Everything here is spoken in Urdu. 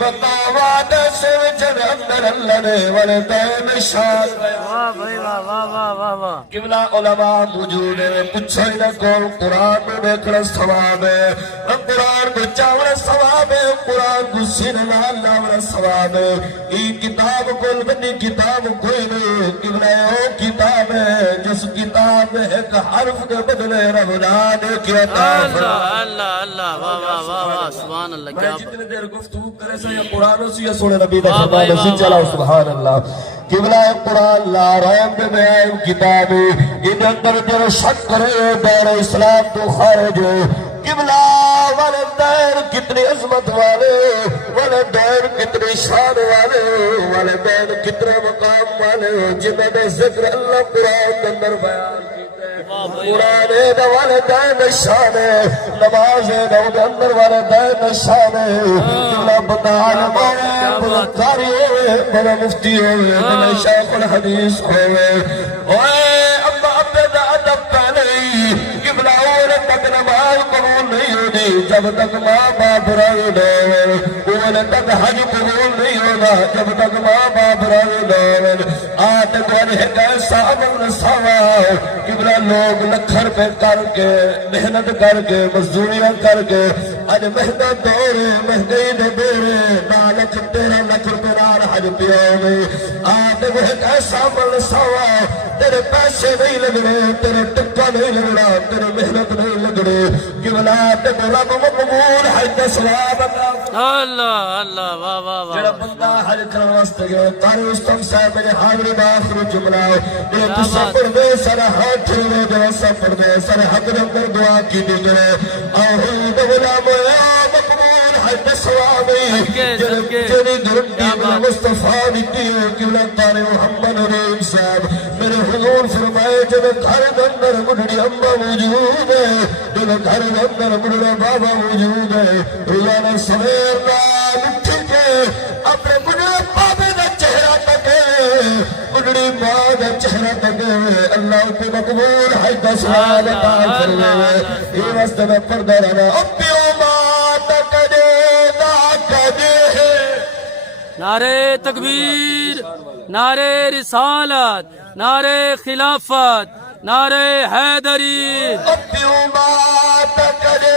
بتاوان سے وچن اندر اللہ نے والدین شان واہ بھائی واہ واہ واہ واہ واہ قبلہ علماء موجود ہے پچھو ہی نہ کون قرآن میں دیکھنا ثواب ہے قرآن کو چاوڑا ثواب ہے قرآن کو سیننا اللہ ثواب ہے یہ کتاب کل بنی کتاب کوئی نہیں قبلہ وہ کتاب ہے جس کتاب میں ایک حرف کے بدلے رب نے کیا اللہ اللہ اللہ واہ واہ واہ واہ سبحان اللہ میں کیا جتنے دیر گفتگو کرے سے یا قرآن سے یا سونے نبی دا واہ فرمان بھائی، سے واہ، چلا واہ۔ سبحان اللہ قبلہ قرآن لا ریب میں آئیم کتاب ان اندر جو شک کرے دور اسلام تو خارج قبلہ والدین کتنی عظمت والے والدین کتنی شان والے والدین کتنے مقام والے جنہوں نے ذکر اللہ قرآن کے اندر بیان کیتے قرآن دا والدین شان ہے نماز دا اندر والدین شان ہے قبلہ بندہ عالم ہوئے بندہ قاری ہوئے بندہ مفتی ہوئے بندہ شیخ الحدیث ہوئے اما ابے دا ادب پہلے قبلہ اور تک نماز قبول نہیں ہونی جب تک ماں باپ راضی نہ ہوئے اول تک حج قبول نہیں ہونا جب تک ماں باپ راضی نہ ہوئے آج کوئی ہے ایسا امن سوا قبلہ لوگ لکھر پہ کر کے محنت کر کے مزدوریاں کر کے اج محنت دورے مہنگائی دے دورے نالک 13 لاکھ روپے نال حج پیا گئی آج وہ ایک ایسا امن سوا تیرے پیسے نہیں لگنے تیرے ٹکا نہیں لگنا تیرے محنت نہیں لگنے قبلہ تے رب مقبول حج ثواب اللہ اللہ واہ واہ واہ جڑا بندہ حج کرن واسطے گیا قاری استم صاحب میرے حاضری با آخر جملہ یہ تو سفر دے سر ہاتھ چھوڑے دے سفر دے سر حق نمبر دعا کی دی گئے آہوئی دولا مویا مقبول حج ثوابی جنی درندی میں مصطفیٰ دیتی ہے کیولا قاری محمد ریم صاحب میرے حضور فرمائے جب گھر اندر مڈڑی امبا موجود ہے جب گھر اندر مڈڑا بابا موجود ہے روزانہ سویر رات اٹھ کے اپنے مڈڑے بابے دا چہرہ تکے مڈڑی ماں دا چہرہ تکے اللہ کو مقبول حج دا سوال عطا فرمائے یہ واسطے میں پردہ رہنا ابیو ماں تکڑے دا کدے نعرے تکبیر نعرے رسالت نعرے خلافت نعرے حیدری ابیو ماں تکڑے